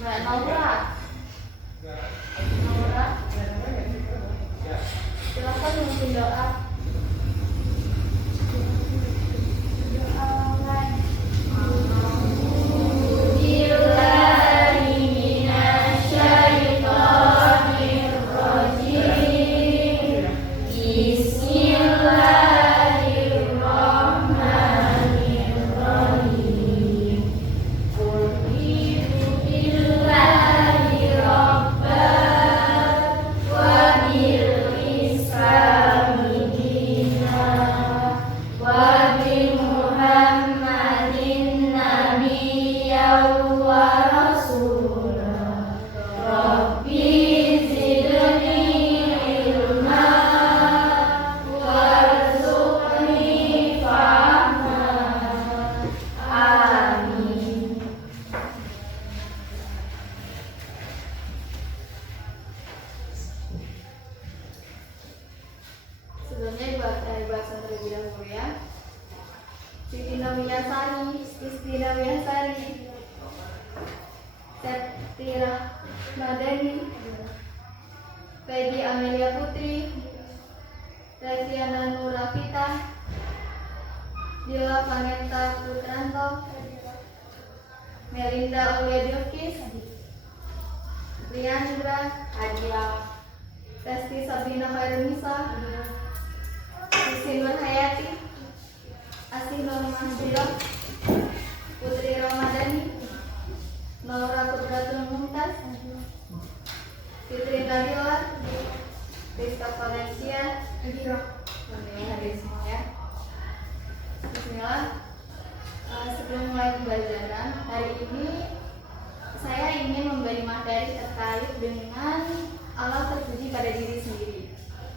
Mbak Naura. Naura. Silakan memimpin doa. Doa online. Sebelumnya dibaca terlebih dahulu ya. Siti Nawiyasari, Isti Nawiyasari, Septira Madani, Fedi Amelia Putri, Resiana Nurafita, Dila Paneta Putranto, Melinda Ulyadilkis, Liandra Adia, Resti Sabrina Khairunisa, Sisi Nur Hayati, Asih Nur Mahjiro, Putri Ramadhani, Naura Putratul Mumtaz, Fitri Nabila, Rizka Valencia, hadir semua ya. Bismillah. Sebelum mulai pembelajaran hari ini, saya ingin memberi materi terkait dengan Allah terpuji pada diri sendiri.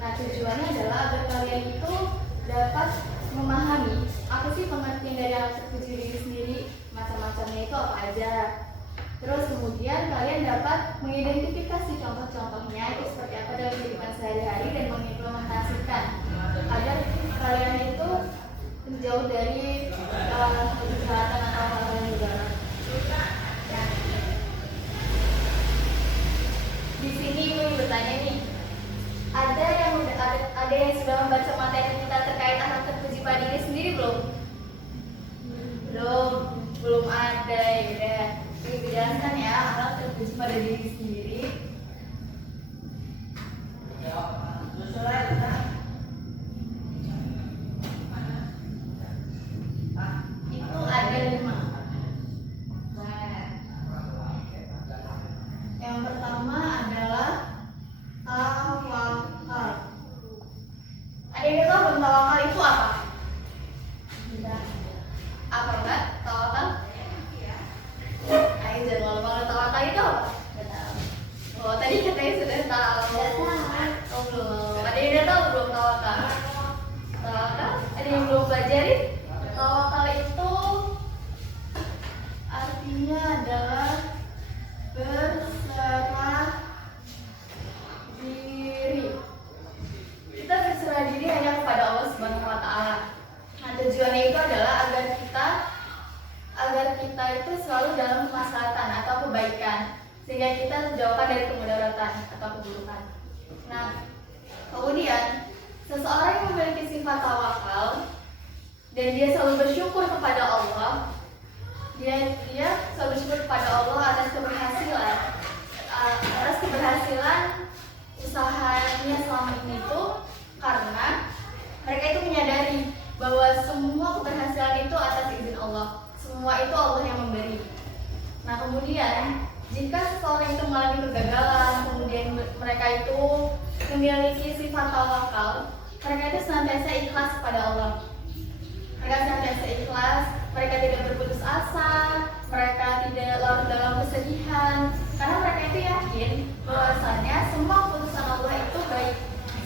Nah, tujuannya adalah agar kalian itu dapat memahami apa sih pengertian dari Allah terpuji diri sendiri, macam-macamnya itu apa aja. Terus kemudian kalian dapat mengidentifikasi contoh-contohnya itu seperti apa dalam kehidupan sehari-hari dan mengimplementasikan agar kalian itu menjauh dari kejahatan atau hal-hal yang dilarang. Nah, di sini Ibu bertanya nih, ada yang sudah membaca materi kita terkait Allah terpuji pada diri sendiri belum? Belum ada. Ya udah, dijelaskan ya Allah terpuji pada diri sendiri. Itu ada 5. Yang pertama adalah tawakal. Ada yang tahu belum tawakal itu apa? Apa enggak? Tawakal? Ayo jangan malu-malu, tawakal itu apa? Oh, tadi katanya sudah tahu. Oh, belum. Ada yang tahu belum tawakal? Tawakal? Ada yang belum pelajari? Tawakal itu artinya adalah berserah diri. Kita berserah diri hanya kepada Allah Subhanahu wa Ta'ala. Nah, tujuannya itu adalah agar kita itu selalu dalam kemaslahatan atau kebaikan, sehingga kita terjauhkan dari kemudaratan atau keburukan. Nah, kemudian seseorang yang memiliki sifat tawakal dan dia selalu bersyukur kepada Allah, dia selalu bersyukur kepada Allah atas keberhasilan usahanya selama ini itu, karena mereka itu menyadari bahwa semua keberhasilan itu atas izin Allah, semua itu Allah yang memberi. Nah, kemudian jika seseorang itu mengalami kegagalan, kemudian mereka itu memiliki sifat tawakal, mereka itu senantiasa ikhlas kepada Allah. Mereka senantiasa ikhlas, mereka tidak berputus asa, mereka tidak larut dalam kesedihan, karena mereka itu yakin bahwasanya semua keputusan Allah itu baik,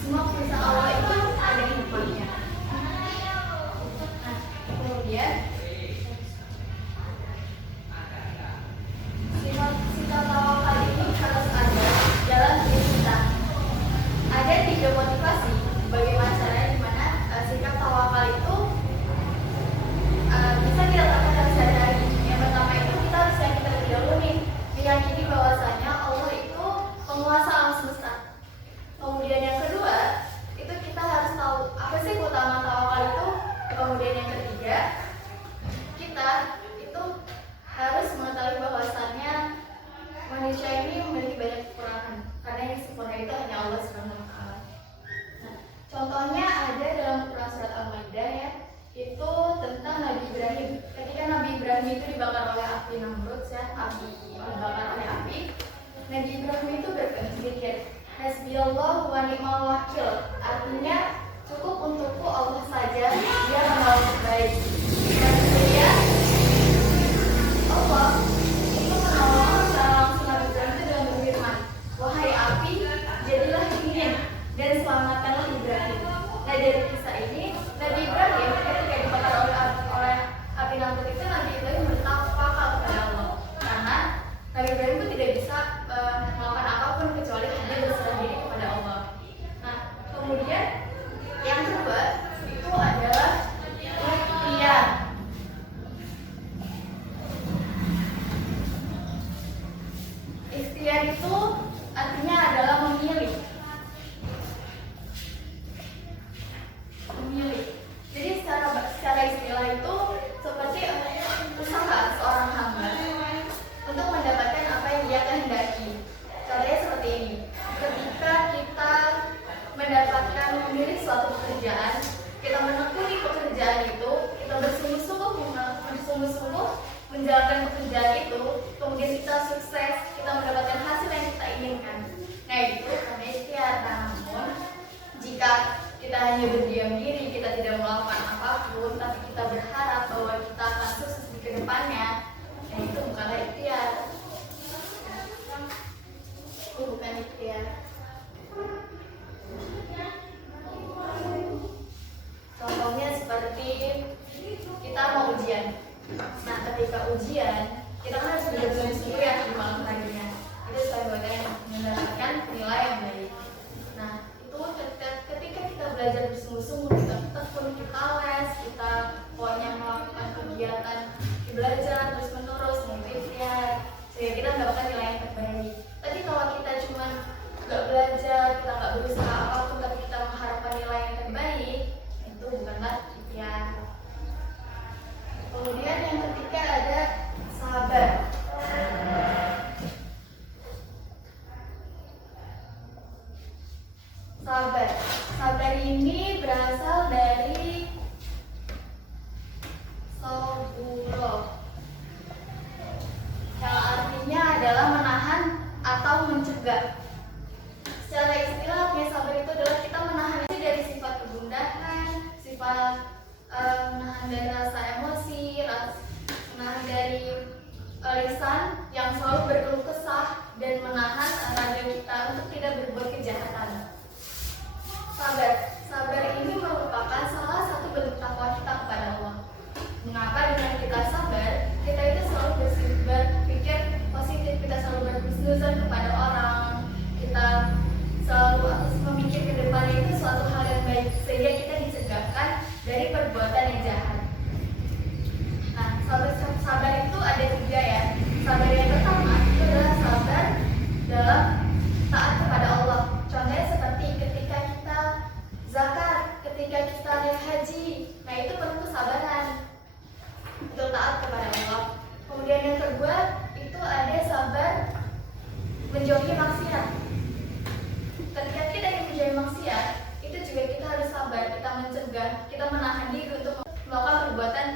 semua keputusan Allah itu ada hikmahnya. Nah, kemudian sifat tawakal ini harus ada dalam diri kita. Ada 3 motivasi bagaimana caranya dimana sikap tawakal itu bisa kita lakukan dalam sehari-hari. Yang pertama itu kita harus yakin terlebih dahulu nih, meyakini Hasbiyallahu wa ni'mal wakil. Artinya cukup untukku Allah saja, Dia menolong terbaik. Dan kemudian Allah itu menolong secara langsung Nabi Ibrahim itu dengan berfirman, wahai api, jadilah dingin dan selamatkanlah Ibrahim. Nah, dari kisah ini Nabi Ibrahim ketika dibakar oleh api nangkut itu, Nabi Ibrahim bertawakal kepada Allah, karena Nabi Ibrahim itu tidak bisa melakukan apapun kecuali hanya berserah diri kepada Allah. Nah, kemudian yang kedua itu adalah ikhtiar. Ikhtiar itu artinya adalah memilih. Jadi secara istilah itu seperti usaha seorang hamba untuk mendapatkan apa yang dia kehendaki. Contohnya seperti ini. Ketika kita mendapatkan memilih suatu pekerjaan, kita menekuni pekerjaan itu, kita bersungguh-sungguh menjalankan pekerjaan itu, kemudian kita sukses, kita mendapatkan hasil yang kita inginkan. Nah, itu namanya ikhtiar. Namun jika kita hanya berdiam diri, kita tidak melakukan apapun, tapi kita berharap bahwa kita akan sukses di kedepannya, nah itu bukanlah ikhtiar. Itu bukan ikhtiar. Contohnya seperti kita mau ujian. Nah, ketika ujian, kita kan harus benar-benar ya di malam harinya. Itu sebagai mendapatkan nilai yang baik. Nah, itu ketika kita belajar bersungguh-sungguh, kita tekun, kita les, kita pokoknya melakukan kegiatan belajar terus-menerus, ikhtiar, sehingga kita mendapatkan nilai yang terbaik. Tapi kalau kita cuma nggak belajar, kita nggak berusaha apapun, tapi kita mengharapkan nilai yang terbaik, itu bukanlah ikhtiar. Kemudian yang ketiga ada sabar. Sabar ini berasal dari saburo, yang artinya adalah menahan atau mencegah. Secara istilahnya sabar itu adalah kita menahan itu dari sifat kegundahan, sifat menahan dari rasa emosi, menahan dari lisan yang selalu berkeluh kesah, dan menahan raga kita untuk tidak berbuat kejahatan. Sabar ini merupakan salah satu bentuk takwa kita kepada Allah. Mengapa dengan kita sabar, kita itu selalu berpikir positif, kita selalu berhusnuzon kepada orang, kita selalu memikir ke depannya itu suatu hal yang baik, sehingga kita dicegahkan dari perbuatan yang jahat. Nah, sabar itu ada tiga ya. Sabar yang pertama itu adalah sabar dalam taat kepada Allah. Contohnya seperti ketika kita zakat, ketika kita haji, nah itu perlu kesabaran untuk taat kepada Allah. Kemudian yang kedua itu ada sabar menjauhi maksiat. Ketika kita ingin menjauhi maksiat, itu juga kita harus sabar, kita mencegah, kita menahan diri untuk melakukan perbuatan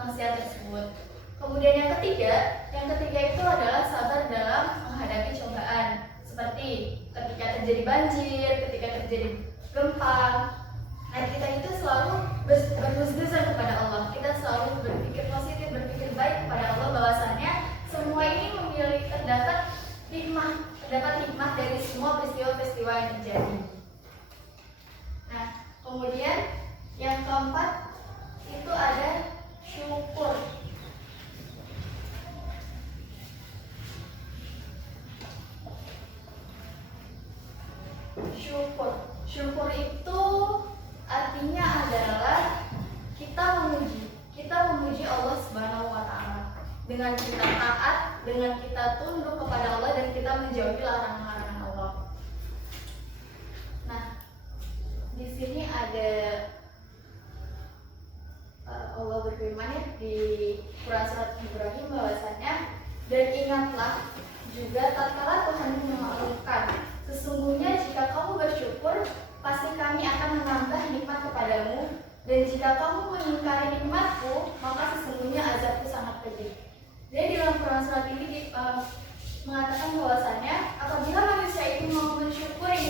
maksiat tersebut. Kemudian yang ketiga itu adalah sabar dalam menghadapi cobaan, seperti ketika terjadi banjir, ketika terjadi gempa. Nah, kita itu selalu berhusnuzon kepada Allah, kita selalu berpikir positif, berpikir baik kepada Allah, bahwasannya semua ini terdapat hikmah dari semua peristiwa-peristiwa yang terjadi. Nah, kemudian yang keempat itu ada syukur. Syukur itu artinya adalah kita memuji Allah Subhanahu wa taala dengan kita taat, dengan kita tunduk kepada Allah, dan kita menjauhi larangan-larangan Allah. Nah, di sini ada Allah berfirman ya di Quran surat Ibrahim bahwasanya, dan ingatlah juga tatkala Tuhan memaklumkan, sesungguhnya jika kamu bersyukur, pasti kami akan menambah nikmat kepadamu, dan jika kamu mengingkari nikmatku, maka sesungguhnya azabku sangat pedih. Jadi dalam Quran surat ini mengatakan bahwasanya apabila manusia itu mau mensyukuri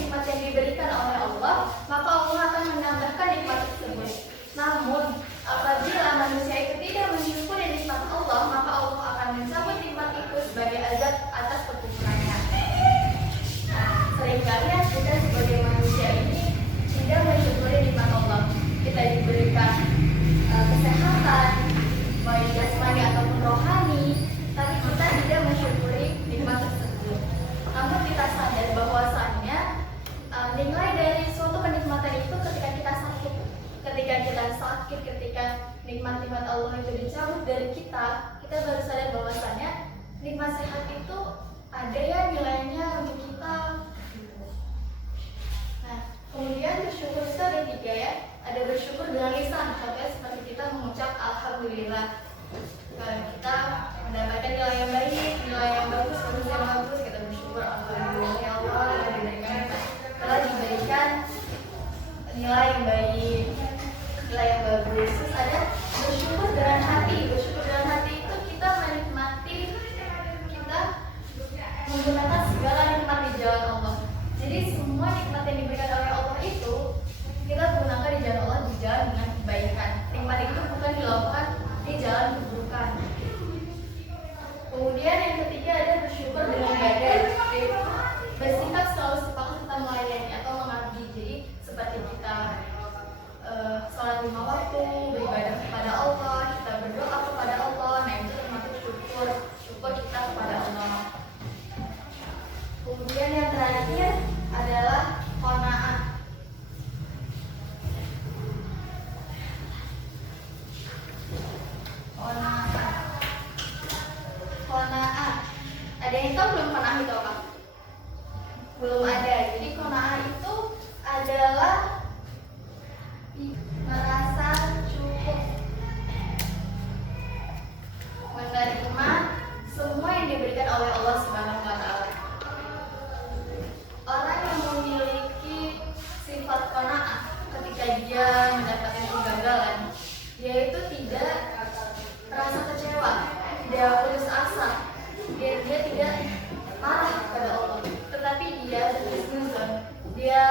ada ya nilainya untuk kita. Nah, kemudian bersyukur itu ada 3 ya. Ada bersyukur dengan lisan, contohnya seperti kita mengucap alhamdulillah. Kalau kita mendapatkan nilai yang baik, nilai yang bagus, kita bersyukur alhamdulillah ya Allah telah diberikan nilai yang baik, nilai yang bagus. Terus ada bersyukur dengan hati. Bersyukur dengan hati itu kita menikmati, kita menggunakan segala nikmat di jalan Allah. Jadi semua nikmat yang diberikan oleh Allah itu kita gunakan di jalan Allah, di jalan dengan kebaikan. Nikmat itu bukan dilakukan di jalan keburukan. Kemudian yang ketiga ada bersyukur dengan badan, yaitu bersikap selalu sepakat kita melayani atau mengabdi. Jadi seperti kita sholat 5 waktu, beribadah kepada Allah, kita berdoa kepada Allah. Nah itu termasuk syukur kita kepada Allah. Kemudian yang terakhir adalah qanaah. Qanaah. Ada yang tahu belum qanaah itu apa? Belum ada. Jadi qanaah itu adalah merasa cukup, menerima semua yang diberikan oleh Allah Subhanahu wa Ta'ala. Orang yang memiliki sifat qanaah ketika dia mendapatkan kegagalan, dia itu tidak merasa kecewa, tidak putus asa, dia tidak marah kepada Allah, tetapi dia berhusnuzon. Dia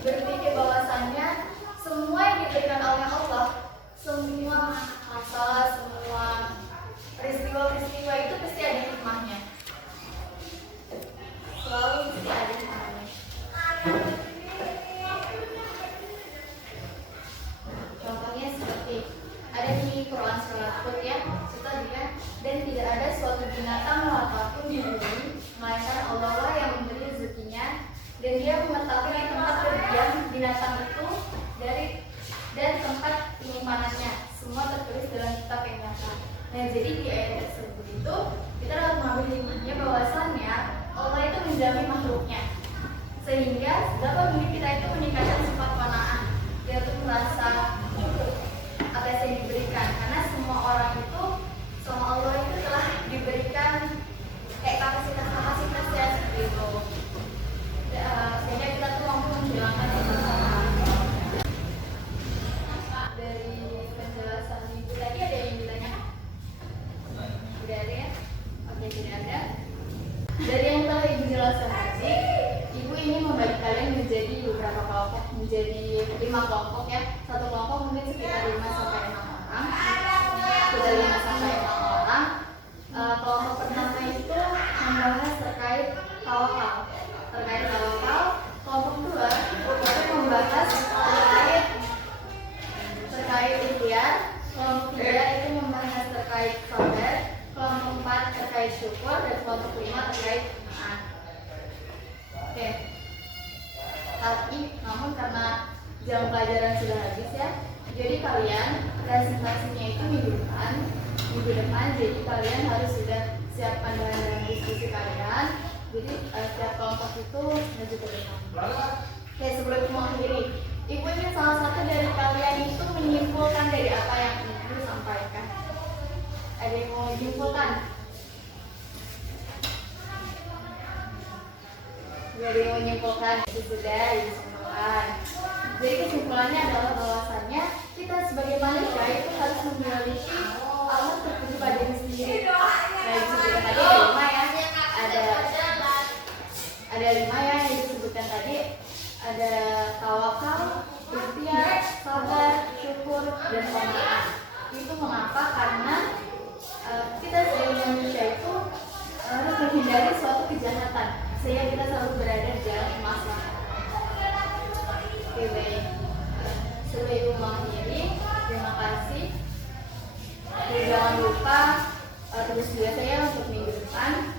berpikir bahwasannya semua yang diberikan oleh Allah, semua masalah, semua peristiwa-peristiwa itu pasti ada hikmahnya. Selalu pasti ada hikmahnya. Contohnya seperti ada di Quran surat Hud ya, kita lihat, dan tidak ada suatu binatang apapun di bumi melainkan Allah lah yang memberi rezekinya, dan dia mengetahui tempat berdiam binatang itu dan tempat penyimpanannya. Semua tertulis dalam kitab yang nyata. Nah jadi di ayat tersebut itu kita dapat mengambil hikmahnya bahwasannya Allah itu menjamin makhluknya, sehingga dapat mungkin kita itu meningkatkan sifat qanaah, yaitu merasa cukup atas yang diberikan, karena semua orang itu sama Allah itu telah diberikan kayak kapasitas ya seperti itu. Sehingga kita tuh mampu menjalankan sifat qanaah. Dari penjelasan ibu tadi ada yang ditanyakan? Tidak ada ya? Oke, tidak ada. Dari yang telah ibu jelaskan tadi, ibu ingin membagi kalian menjadi beberapa kelompok, menjadi 5 kelompok ya. Satu kelompok mungkin sekitar 5 sampai 6 orang. Sudah 5 sampai 6 orang. Kelompok pertama itu membahas terkait tawakal. Kelompok kedua itu membahas terkait ikhtiar. Kelompok 3 itu membahas terkait sabar. Kelompok 4 terkait syukur, dan kelompok 5 terkait iman. Oke. Tapi namun karena jam pelajaran sudah habis ya, jadi kalian presentasinya itu minggu depan, jadi kalian harus sudah siapkan bahan diskusi kalian. Jadi setiap kelompok itu maju ke depan. Oke, sebelum mengakhiri, ibu ingin salah satu dari kalian itu menyimpulkan dari apa yang ibu sampaikan. Ada yang mau menyimpulkan? Jadi menyimpulkan itu sudah disimpulkan. Jadi kesimpulannya adalah bahwasannya kita sebagai manusia itu harus memiliki alat tertuju pada diri sendiri. Nah, disebutkan tadi ada 5 ya. Ada 5 ya yang disebutkan tadi. Ada tawakal, ikhtiar, sabar, syukur, dan qanaah. Itu mengapa? Karena kita sebagai manusia itu harus menghindari suatu kejahatan, sehingga kita selalu berada di jalan kemaslahatan. Oke, baik. Sebelum ibu mengakhiri, terima kasih. Dan jangan lupa tugas saya untuk minggu depan.